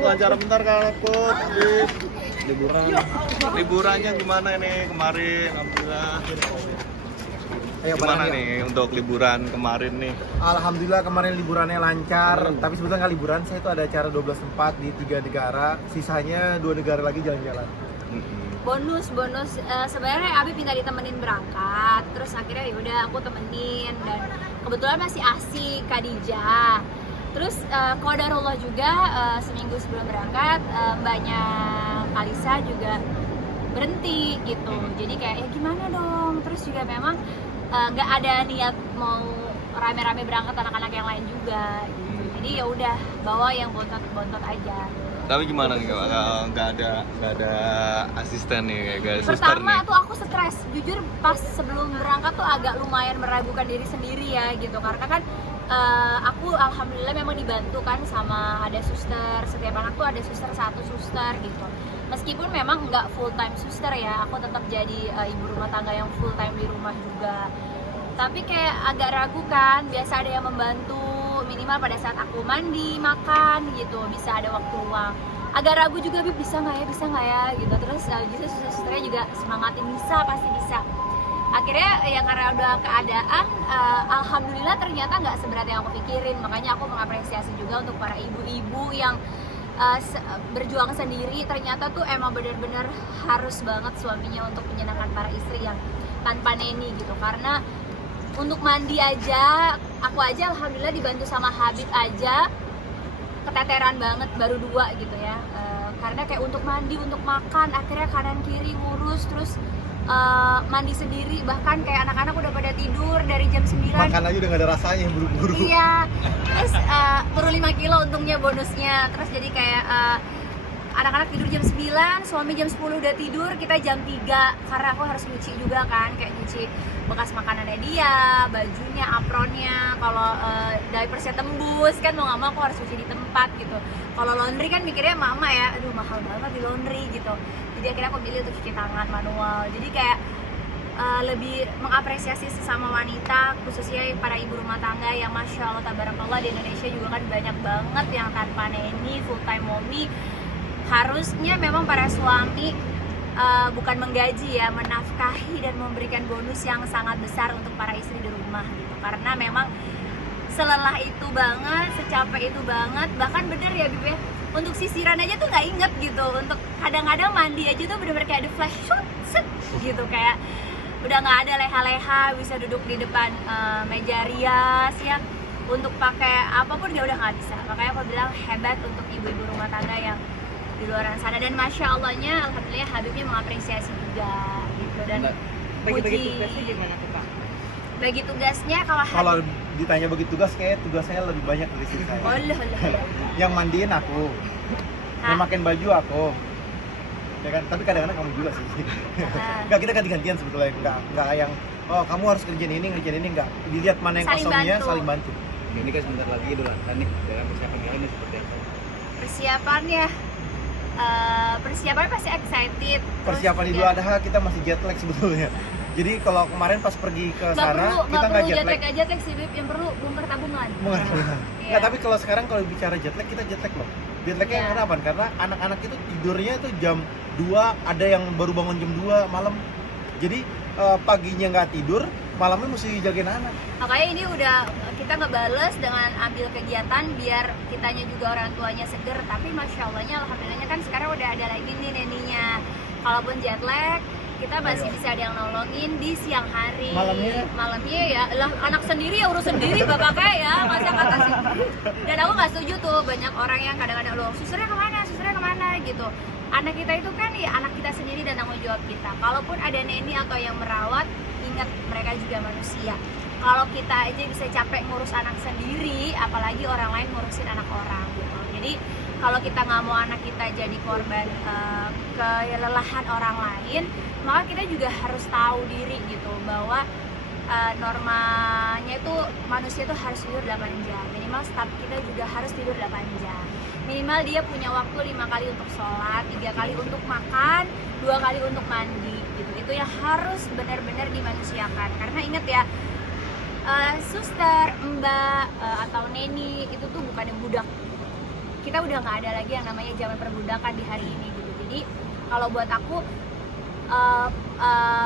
wawancara bentar Kak Akut. Liburannya gimana nih kemarin? Alhamdulillah. Gimana nih untuk liburan kemarin nih? Alhamdulillah kemarin liburannya lancar, tapi sebetulnya nggak liburan, saya itu ada acara 12 tempat di 3 negara, sisanya 2 negara lagi jalan-jalan. Bonus sebenarnya Abi minta ditemenin berangkat, terus akhirnya ya udah aku temenin, dan kebetulan masih asik Khadijah. Terus qadarullah juga seminggu sebelum berangkat mbaknya Kalisa juga berhenti gitu, jadi kayak ya gimana dong. Terus juga memang nggak ada niat mau rame-rame berangkat anak-anak yang lain juga gitu. Jadi ya udah bawa yang bontot aja. Tapi gimana nih nggak ada asisten nih, kayak suster nih? Pertama tuh aku stres, jujur pas sebelum berangkat tuh agak lumayan meragukan diri sendiri ya gitu, karena kan aku alhamdulillah memang dibantu kan sama ada suster, setiap anak tuh ada satu suster gitu. Meskipun memang nggak full time suster ya, aku tetap jadi ibu rumah tangga yang full time di rumah juga. Tapi kayak agak ragu kan, biasa ada yang membantu minimal pada saat aku mandi, makan gitu, bisa ada waktu luang. Agak ragu juga, bisa nggak ya gitu. Terus justru susternya juga semangatin, pasti bisa. Akhirnya ya karena udah keadaan, alhamdulillah ternyata nggak seberat yang aku pikirin. Makanya aku mengapresiasi juga untuk para ibu-ibu yang berjuang sendiri. Ternyata tuh emang benar-benar harus banget suaminya untuk menyenangkan para istri yang tanpa neni gitu. Karena untuk mandi aja, aku aja alhamdulillah dibantu sama Habib aja keteteran banget, baru 2 gitu ya. Karena kayak untuk mandi, untuk makan, akhirnya kanan kiri ngurus, terus mandi sendiri, bahkan kayak anak-anak udah pada tidur dari jam 9. Makan aja udah gak ada rasanya, buru-buru. Iya, terus turun 5 kilo untungnya bonusnya. Terus jadi kayak anak-anak tidur jam 9, suami jam 10 udah tidur, kita jam 3. Karena aku harus nyuci juga kan, kayak nyuci bekas makanannya dia, bajunya, apronnya. Kalau diapersnya tembus kan, mau gak mau aku harus cuci di tempat gitu. Kalau laundry kan mikirnya mama ya, aduh mahal banget di laundry gitu. Jadi akhirnya aku pilih untuk cuci tangan manual. Jadi kayak lebih mengapresiasi sesama wanita, khususnya para ibu rumah tangga yang masya Allah tabarakallah, di Indonesia juga kan banyak banget yang tanpa neni, full time mommy. Harusnya memang para suami bukan menggaji ya, menafkahi dan memberikan bonus yang sangat besar untuk para istri di rumah gitu. Karena memang selelah itu banget, secapek itu banget, bahkan bener ya Bib ya, untuk sisiran aja tuh nggak inget gitu. Untuk kadang-kadang mandi aja tuh bener-bener kayak ada flash shoot set gitu, kayak udah nggak ada leha-leha, bisa duduk di depan meja rias ya, untuk pakai apapun udah nggak bisa. Makanya aku bilang hebat untuk ibu-ibu rumah tangga yang di luar sana. Dan masya Allahnya alhamdulillah Habibnya mengapresiasi juga gitu. Dan bagi tugasnya gimana tuh Pak? Bagi tugasnya Kalau ditanya bagi tugas, kayak tugas saya lebih banyak dari sini saya. Yang mandiin aku, yang pakein baju aku, ya kan. Tapi kadang-kadang kamu juga sih. Enggak, kita ganti-gantian sebetulnya. Enggak yang kamu harus kerjain ini enggak. Dilihat mana yang kosongnya, saling bantu. Ini kan sebentar lagi Idul Adha nih, dalam persiapan kalian seperti apa? Persiapan pasti excited. Persiapan Idul Adha kita masih jet lag sebetulnya. Jadi kalau kemarin pas pergi ke sana kita nggak jet lag sih Bib, yang perlu bongkar tabungan. Nggak, tapi kalau sekarang kalau bicara jet lag, kita jet lag loh. Jet lagnya karena apa? Karena anak-anak itu tidurnya itu jam 2, ada yang baru bangun jam 2 malam. Jadi paginya nggak tidur, malamnya mesti jagain anak. Makanya ini udah kita ngebales dengan ambil kegiatan biar kitanya juga orang tuanya seger. Tapi masya Allahnya alhamdulillahnya kan sekarang udah ada lagi nih neninya. Kalaupun jet lag, kita masih bisa ada yang nolongin di siang hari. Malamnya ya lah, anak sendiri ya urus sendiri bapaknya ya, masa kata sih. Dan aku nggak setuju tuh, banyak orang yang kadang-kadang loh susternya kemana gitu. Anak kita itu kan ya anak kita sendiri dan tanggung jawab kita. Kalaupun ada neni atau yang merawat, ingat mereka juga manusia. Kalau kita aja bisa capek ngurus anak sendiri, apalagi orang lain ngurusin anak orang gitu. Jadi kalau kita nggak mau anak kita jadi korban kelelahan orang lain, maka kita juga harus tahu diri gitu bahwa normanya itu manusia itu harus tidur 8 jam. Minimal staf kita juga harus tidur 8 jam. Minimal dia punya waktu 5 kali untuk sholat, 3 kali untuk makan, 2 kali untuk mandi gitu. Itu yang harus benar-benar dimanusiakan. Karena ingat ya, suster, mbak, atau neni itu tuh bukan yang budak. kita udah nggak ada lagi yang namanya zaman perbudakan di hari ini gitu. Jadi kalau buat aku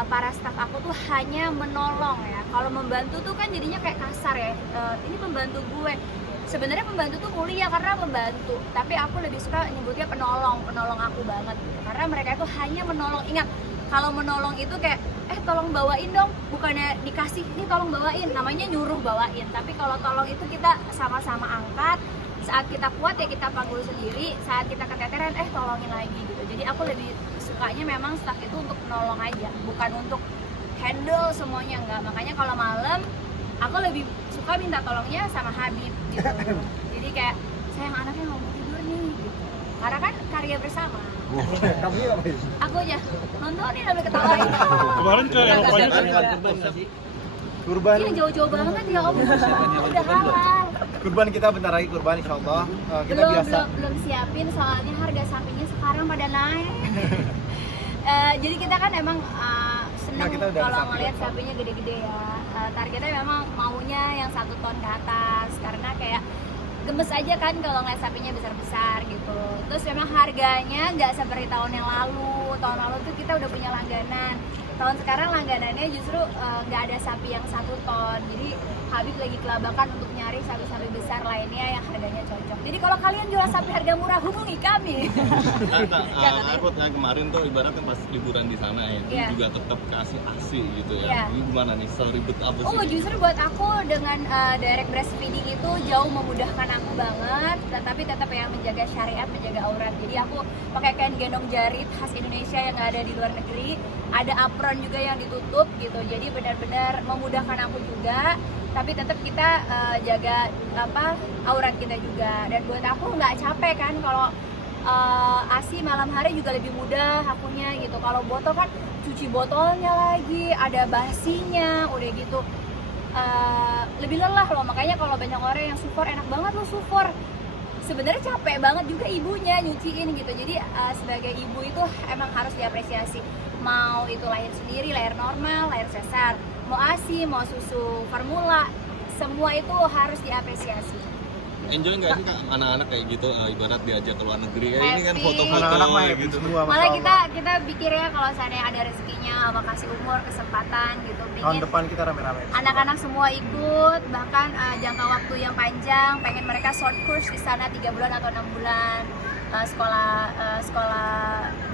para staf aku tuh hanya menolong ya. Kalau membantu tuh kan jadinya kayak kasar ya. Ini pembantu gue. Sebenarnya pembantu tuh mulia karena membantu, tapi aku lebih suka nyebutnya penolong aku banget gitu. Karena mereka itu hanya menolong. Ingat, kalau menolong itu kayak tolong bawain dong, bukannya dikasih, ini tolong bawain, namanya nyuruh bawain. Tapi kalau tolong itu kita sama-sama angkat, saat kita kuat ya kita panggul sendiri, saat kita keteteran tolongin lagi gitu. Jadi aku lebih sukanya memang staff itu untuk menolong aja, bukan untuk handle semuanya, enggak. Makanya kalau malam aku lebih suka minta tolongnya sama Habib gitu. Jadi kayak sayang anaknya nggak mau tidur nih gitu. Karena kan karya bersama. Kamu ngapain? Aku aja nontonin sampai ketawain. Kemarin ke Eropanya Kurban. Ini jauh-jauh banget ya Om. Udah halal. Kurban kita bentar lagi kurban insyaallah. Kita biasa. Belum siapin soalnya harga sapinya sekarang pada naik. Jadi kita kan emang seneng kalau ngeliat sapinya gede-gede ya. Targetnya memang maunya yang 1 ton ke atas karena kayak gemes aja kan kalau ngeliat sapinya besar-besar gitu. Terus memang harganya nggak seperti tahun yang lalu. Tahun lalu tuh kita udah punya langganan. Tahun sekarang langganannya justru nggak ada sapi yang 1 ton. Jadi Habib lagi kelabakan untuk nyari sapi-sapi besar lainnya yang harganya cocok. Jadi kalau kalian jual sapi harga murah, hubungi kami. Aku kemarin tuh ibaratnya pas liburan di sana ya, Iya. juga tetap kasih ASI gitu ya. Iya. Ini gimana nih, seribet apa sih? Oh justru buat aku dengan direct breastfeeding itu jauh memudahkan aku banget, tetapi tetap yang menjaga syariat, menjaga aurat. Jadi aku pakai kain gendong jarit khas Indonesia yang ada di luar negeri, ada apron juga yang ditutup gitu. Jadi benar-benar memudahkan aku juga, tapi tetap kita jaga aurat kita juga. Dan buat aku nggak capek kan kalau ASI malam hari juga lebih mudah akunya gitu. Kalau botol kan cuci botolnya lagi, ada basinya, udah gitu lebih lelah loh. Makanya kalau banyak orang yang support, enak banget loh support. Sebenarnya capek banget juga ibunya nyuciin gitu. Jadi sebagai ibu itu emang harus diapresiasi. Mau itu lahir sendiri, lahir normal, lahir sesar, mau ASI, mau susu formula, semua itu harus diapresiasi. Enjoy nggak sih Kak anak-anak kayak gitu, ibarat diajak ke luar negeri kayak ini kan Happy. foto-foto Anak-anak mah gitu. semua. Malah kita pikirnya kalau seandainya ada rezekinya, Allah kasih umur, kesempatan gitu, Tahun pengen depan kita rame-rame. anak-anak semua ikut, bahkan jangka waktu yang panjang, pengen mereka short course di sana 3 bulan atau 6 bulan, sekolah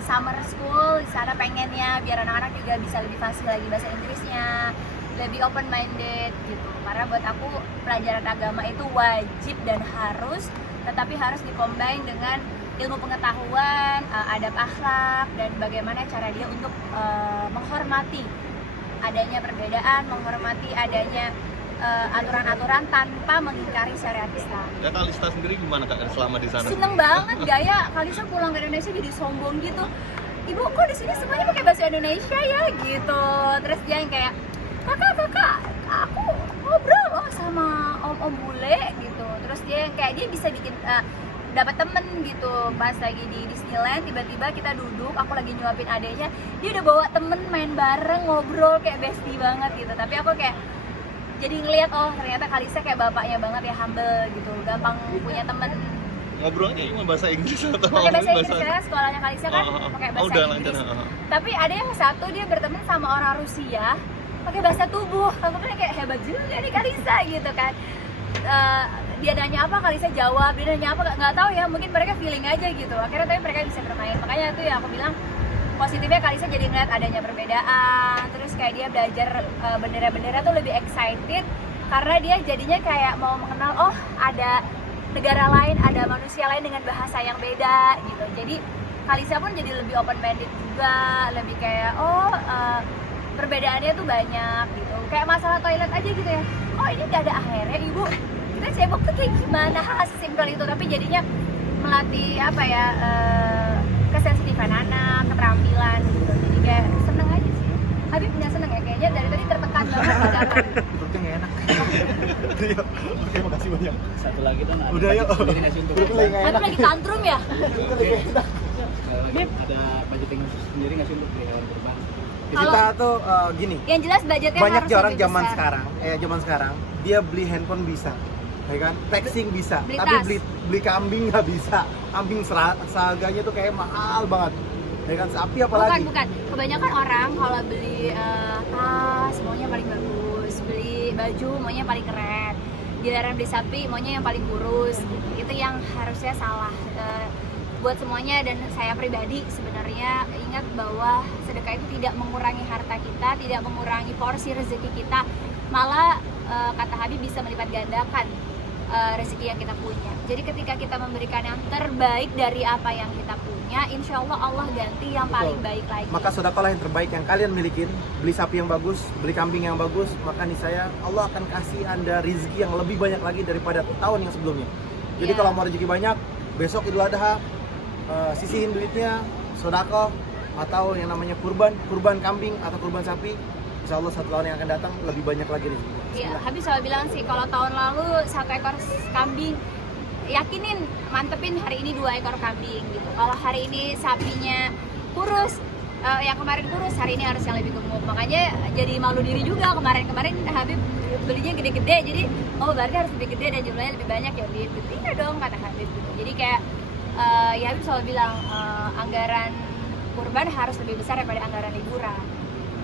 summer school di sana pengennya biar anak-anak juga bisa lebih fasih lagi bahasa Inggrisnya, lebih open minded gitu. Karena buat aku pelajaran agama itu wajib dan harus, tetapi harus dicombine dengan ilmu pengetahuan, adab akhlak, dan bagaimana cara dia untuk menghormati adanya perbedaan, menghormati adanya aturan-aturan tanpa mengingkari syariat Islam. Ya Kalista sendiri gimana Kak selama di sana? Seneng banget gaya Kalista pulang ke Indonesia jadi sombong gitu. Ibu kok di sini semuanya pakai bahasa Indonesia ya gitu. Terus dia yang kayak kakak aku ngobrol loh sama om bule gitu. Terus dia yang kayak dia bisa bikin dapat temen gitu. Pas lagi di Disneyland tiba-tiba kita duduk, aku lagi nyuapin adeknya, dia udah bawa temen main bareng, ngobrol kayak bestie banget gitu. Tapi aku kayak jadi ngelihat ternyata Kalista kayak bapaknya banget ya, humble gitu, gampang punya temen. Ngobrolnya cuma bahasa Inggris atau Pakai bahasa Inggris karena sekolahnya Kalista kan pakai bahasa udah Inggris. lancar. Tapi ada yang satu dia berteman sama orang Rusia pakai bahasa tubuh. Aku tuh kayak hebat juga nih Kalista gitu kan. Dia nanya apa Kalista jawab, dia nanya apa nggak tahu ya, mungkin mereka feeling aja gitu. Akhirnya tapi mereka bisa bermain. Makanya itu ya aku bilang positifnya Kalista jadi ngeliat adanya perbedaan, terus kayak dia belajar bendera-bendera tuh lebih excited karena dia jadinya kayak mau mengenal ada negara lain, ada manusia lain dengan bahasa yang beda gitu. Jadi Kalista pun jadi lebih open minded juga, lebih kayak perbedaannya tuh banyak gitu. Kayak masalah toilet aja gitu ya. Oh ini nggak ada airnya ibu. Kita cebok tuh kayak gimana, hal sesimpel itu, tapi jadinya melatih kesensitifan anak, keterampilan gitu. Jadi kayak seneng aja sih. Habib nggak seneng ya kayaknya dari tadi tertekan banget sekarang. Perutnya nggak enak. Yuk, oke makasih banyak. Satu lagi dong. Udah yuk. Sendiri ngasih untuk. Perutnya nggak Habib enak. lagi tantrum ya. Ada budgeting sendiri ngasih untuk di hewan kurban. Di kita tuh gini. Yang jelas budgetnya Banyak harus orang lebih zaman besar. sekarang dia beli handphone bisa, ya kan? Taxing bisa, Beli tapi tas. beli kambing nggak bisa. Kambing harganya tuh kayak mahal banget, ya kan? Sapi apalagi? Bukan. Kebanyakan orang kalau beli tas maunya paling bagus, beli baju maunya paling keren. Giliran beli sapi maunya yang paling kurus. Itu yang harusnya salah. Buat semuanya dan saya pribadi sebenarnya ingat bahwa sedekah itu tidak mengurangi harta kita, tidak mengurangi porsi rezeki kita, malah kata Habib bisa melipat gandakan rezeki yang kita punya. Jadi ketika kita memberikan yang terbaik dari apa yang kita punya, insya Allah Allah ganti yang paling baik lagi. Maka sedekahlah yang terbaik yang kalian milikin. Beli sapi yang bagus, beli kambing yang bagus, maka niscaya Allah akan kasih Anda rezeki yang lebih banyak lagi daripada tahun yang sebelumnya. Jadi kalau mau rezeki banyak, besok Idul Adha, sisihin duitnya, sedekah atau yang namanya kurban kambing atau kurban sapi. Insya Allah 1 tahun yang akan datang lebih banyak lagi rezeki. Iya, Habib selalu bilang sih kalau tahun lalu 1 ekor kambing, yakinin mantepin hari ini 2 ekor kambing gitu. Kalau hari ini sapinya kurus, yang kemarin kurus, hari ini harus yang lebih gemuk. Makanya jadi malu diri juga kemarin Habib belinya gede-gede, jadi berarti harus lebih gede dan jumlahnya lebih banyak ya Habib. Iya dong kata Habib gitu. Jadi kayak ya Habib selalu bilang anggaran kurban harus lebih besar daripada anggaran liburan.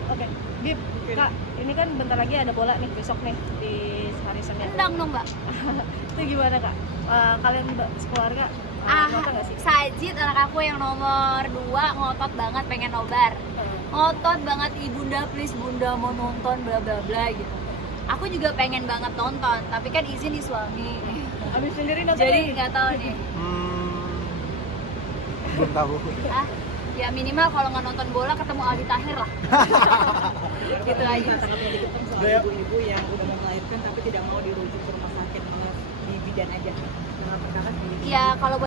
Oke, Bib, Kak, ini kan bentar lagi ada bola nih besok nih di hari Senin. Tendang dong Mbak. Itu gimana Kak? Kalian sekeluarga nonton nggak sih? Sajid anak aku yang nomor 2 ngotot banget pengen nobar. Ngotot banget, ibunda please bunda mau nonton bla bla bla gitu. Aku juga pengen banget nonton, tapi kan izin di suami. Habis sendiri nonton. Jadi nggak tahu nih. Belum tahu. Ya minimal kalau nggak nonton bola ketemu Aldi Tahir lah. Gitu aja. Soal ibu-ibu yang udah mau melahirkan tapi tidak mau dirujuk ke rumah sakit, malah di bidan aja. Nah, apakah Ya kalau